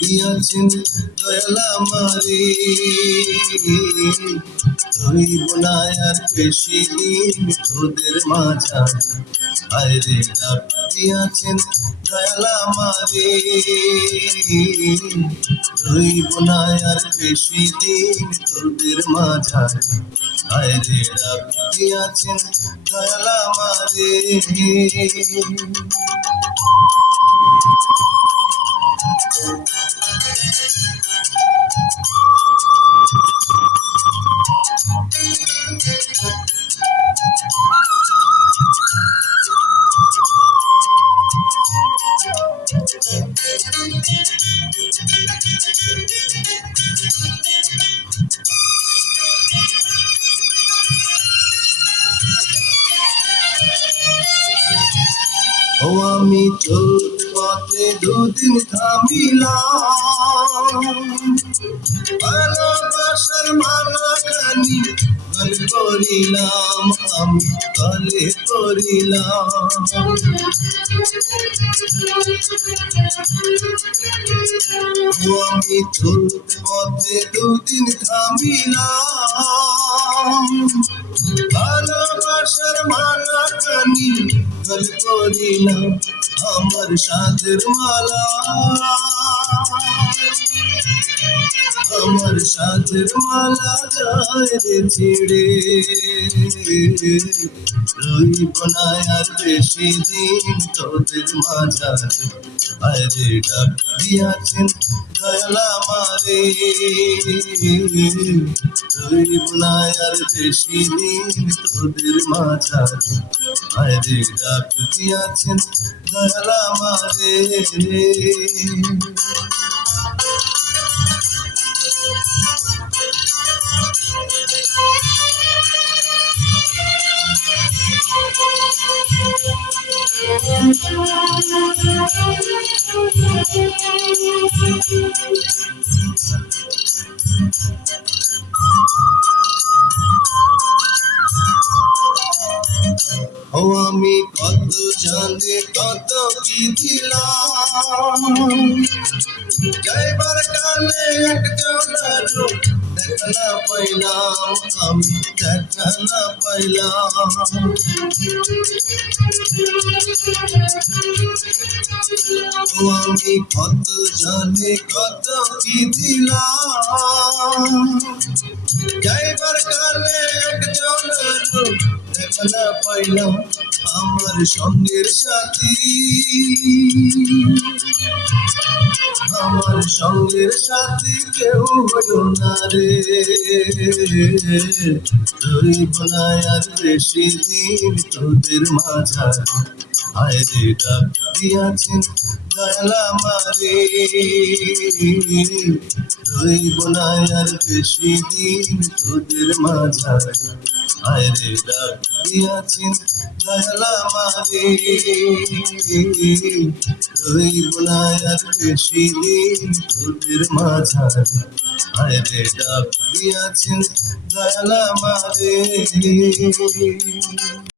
দিয়াছেন দয়াল আমারে, রইব না আর বেশি দিন তোদের মাঝারে। আরে ডাক দিয়াছেন দয়াল আমারে, রইব না আর বেশি দিন তোদের মাঝারে। আরে ডাক দিয়াছেন দয়াল আমারে। ও আমি চলতে পথে দুদিন থামিলাম, ভালোবাসার মালাখানি গলে করিলাম, আমি গলে করিলাম। ও আমি চলতে পথে দুদিন থামিলাম, ভালোবাসার মালাখানি গলে করিলাম, আমার সাধের মালা, আমার সাধের মালা যায় রে ছিড়ে। রইব না আর বেশি দিন তোদের মাঝারে। আরে ডাক দিয়াছেন দয়াল আমারে, রইব না আর বেশি দিন তোদের মাঝারে। আরে ডাক দিয়াছেন দয়াল আমারে। ও আমি কত জানে কত কি দিলাম, যাইবার কালে একজনের দেখা না পাইলাম, আমি দেখা না পাইলাম। ও আমি কত জানে কত কি দিলাম, যাইবার কালে একজনের দেখা না পাইলাম, আমার সঙ্গের সাথী, আমার সঙ্গের সাথী কেউ হলো না রে। রইব না আর বেশি দিন তোদের মাঝারে। আয় রে ডাক দিয়াছেন দয়াল আমারে, রইব না আর বেশি দিন তোদের মাঝারে। আয় রে ডাক দিয়াছেন দয়াল আমারে, রইব না আর বেশি দিন তোদের মাঝারে। আয় রে ডাক দিয়াছেন দয়াল আমারে।